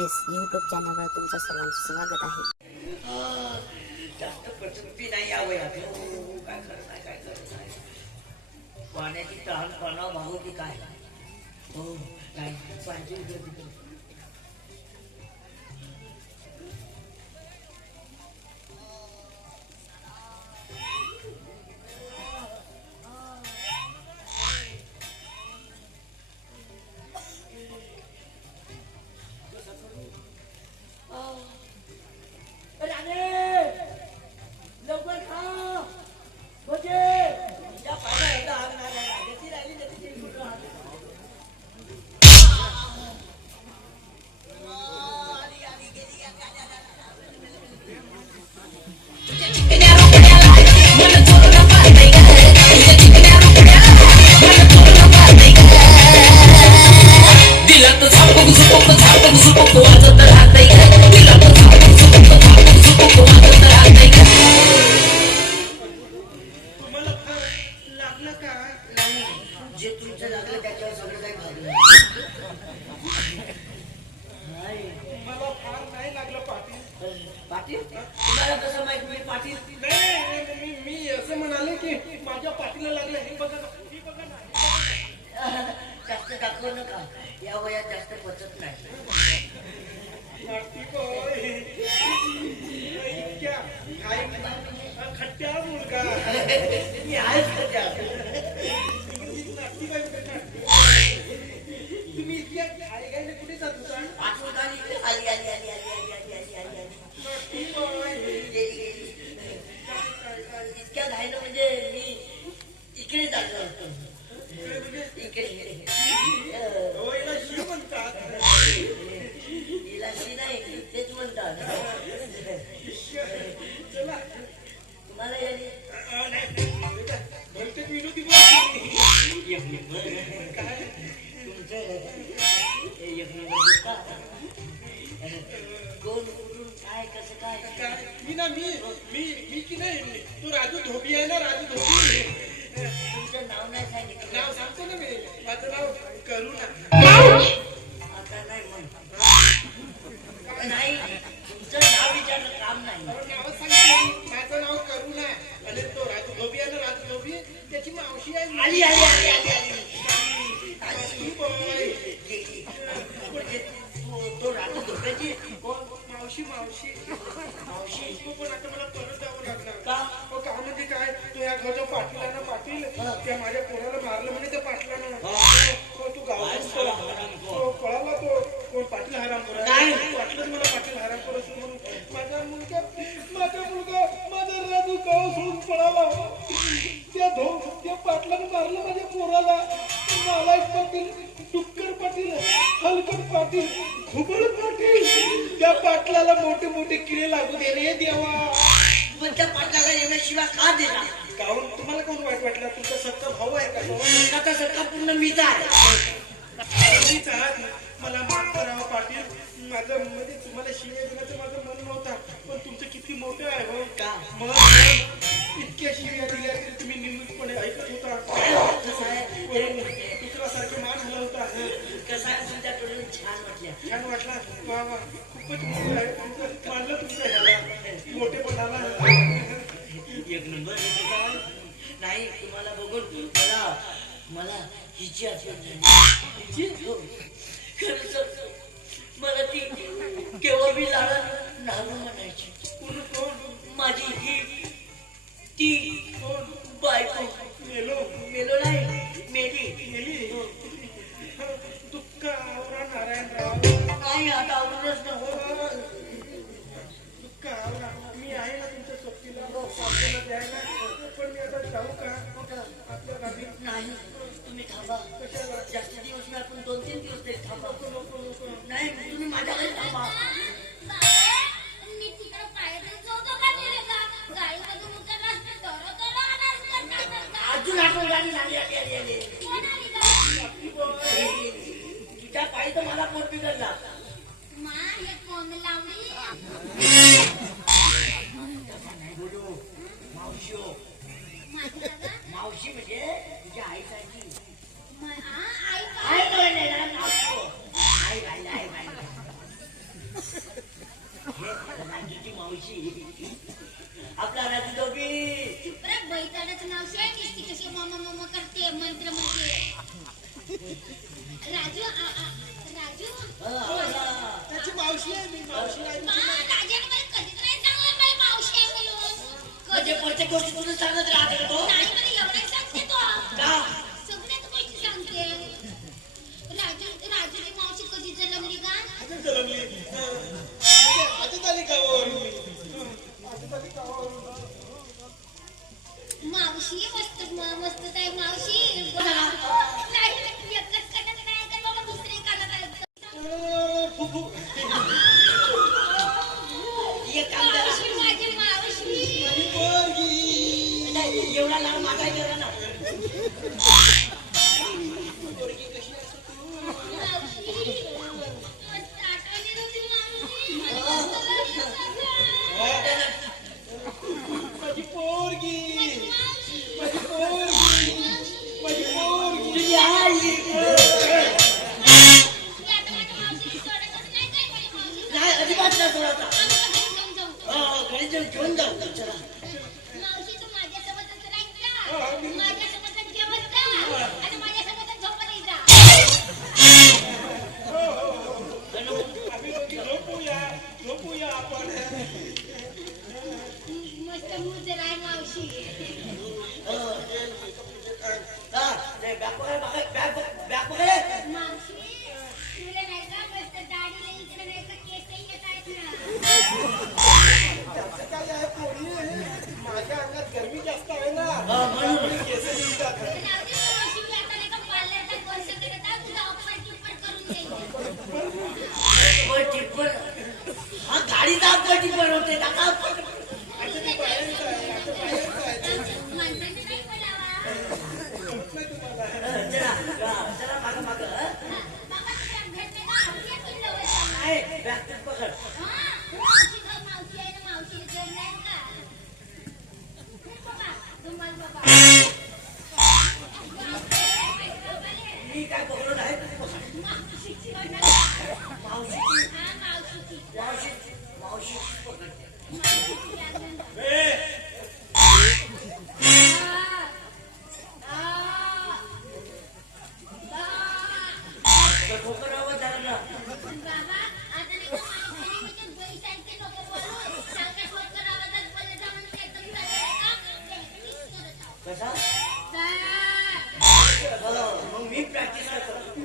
Express YouTube चॅनलवर तुमचं सर्वांचं स्वागत आहे. जास्त प्रचंडी नाही यावं काय करत नाही पाण्याची तहानपणा भागवती काय हो काय पाहिजे तुम्हाला कसं माहित मी पाटील मी असं म्हणाले की माझ्या पाठीला लागलं हे बघा जास्त दाखवू नका या वयात जास्त पचत नाही खट्ट्या मुलगा मी आहेच खट्ट्या तुम्ही इतक्या घाई कुठे जात होता आठवण आली आली आली आली आली आली आली आली आली इतक्या घाईनं म्हणजे मी इकडे चाललो होतो इकडे हिला शी म्हणतात हिला शी नाही तेच म्हणतात तुम्हाला विनोदी कोण कुठून काय कसं काय मी ना मी की नाही तू राजू धोबी आहे ना राजू धोबी तुमचं नाव नाही सांगितलं नाव सांगतो ना मी माझं नाव करुणा आता नाही नाही तुमचं नाव विचारलं काम नाही नाव सांगितलं माझं नाव करुणा आणि तो राजू धोबी आहे ना राजू धोबी त्याची मावशी आहे आली आली आली आली आली तो राजू धोब्याची मावशी मावशी मावशी तू पण आता मला परत जावं लागणार का का म्हणजे काय तो या घरच्या पाटील आहे ना पाटील त्या माझ्या पोराला मारलं म्हणे त्या पाटलानं तू गावात पळाला तो कोण पाटील हराम वाटलंच मला पाटील हराम करत म्हणून माझा मुलगा माझा राजू गाव सोडून पळाला त्या पाटलानं मारलं माझ्या पोराला नालायक पाटील डुक्कर पाटील हलकट पाटील घुबड पाटील त्या पाटलाला मोठे मोठे किडे लागू दे रे देवा पण त्या पाटलाला एवढ्या शिवा का दिला काहून तुम्हाला कोण वाईट वाटलं तुमचा सक्का भाऊ आहे का आता सरकार पूर्ण मीच आहे मीच आहात मला माफ करावं पाटील माझं म्हणजे तुम्हाला शिव्या देण्याचं माझं मन नव्हता पण तुमचं किती मोठं आहे भाऊ का मग इतक्या शिव्या दिल्या तरी तुम्ही निमूटपणे ऐकत होता दुसऱ्यासारखे मान झाला होता कसं आहे तुमच्याकडून छान वाटल्या छान वाटला वा वा खूपच मोठं आहे मानलं तुमच्या ह्याला मोठेपणाला एक नंबर नाही तुम्हाला बघून मला हिची आठवण झाली खरंच मला ती केव्हा बी लहान नारू म्हणायची माझी ही ती बायको मेलो नाही मेली दुःख आवरा नारायणराव नाही आता आवडूनच ना दुःख आवरा मी आहे ना तुमच्या सोबतीला आपल्याला द्यायला पण मी आता जाऊ का आपल्या गावी नाही तुम्ही थांबा जास्त दिवस नाही आपण 2-3 दिवस तरी थांबा नाही तुम्ही माझ्या घरी थांबा अजून आठवण गाडी झाली आली आली आली तुझ्या पायी तर मला पोट बिघडला मावशी म्हणजे तुझ्या आईसाठी आई मावशी आहे ती कशी मम मम करते मंत्र म्हणते. राजू राजू त्याची मावशी आहे मी मावशी नाही राजाने मला कधीच नाही सांगलं मला मावशी आहे म्हणून. म्हणजे प्रत्येक गोष्टी तुला सांगत राहते का तो नाही मला एवढं सांगते तो. का सगळ्याच गोष्टी सांगते. राजूची मावशी कधी जन्मली का? आजच जन्मली आजच आली गावावरून आजच आली गावावरून मावशी मस्त आहे मावशी. नाही एकच कटक नाही तर बाबा दुसरी कानात एक काम करा मावशी माझी मावशी. नाही, एवढा लहान माझा करा ना माझी पोरगी माझी पोरगी माझी पोरगी तुझी आई नाही अजिबात नाही सोडायचा घरी जाऊन घेऊन जाऊ चला आम्ही दोघी झोपूया आपण मस्त मुजर आहे मावशी. बॅग पकडे मावशी तुला नाही का मस्त दाढी नाही इकडे नाही का केसही येत आहेत ना. त्याचं काय आहे पोरी माझ्या अंगात गरमी जास्त आहे ना म्हणून केस निघतात मावशी मी आता नाही का पार्लरचा कोर्स करत आहे तुला ऑफर टिप्पण करून देईल. टिप्पण हा गाडीचा टिप्पण होते काका आता ते बाहेरच आहे आता बाहेरच आहे माणसाने नाही बोलावा. होत नाही तुम्हाला चला माग माग बाबा तुला भेटले ना आवडी आहे तुला जवळ. नाही बॅग पकड मावशी घर मावशी आहे ना मावशी घर नाही का? बाबा तुम्हाला बाबा मी काय पकडलो नाही तू पकड मावशीची घर नाही. मावशी हा मावशीची मावशी पकडते मावशीची घर नाही. ठोकर आवाज झाला ना बाबा आता नाही का माणसाने म्हणजे बैसांचे नको बोलू. सारखा ठोकर आवाजात बोलले जाऊन एकदम चालेल का? प्रॅक्टिस करत आहो. कसा जा. मग मी प्रॅक्टिस करतो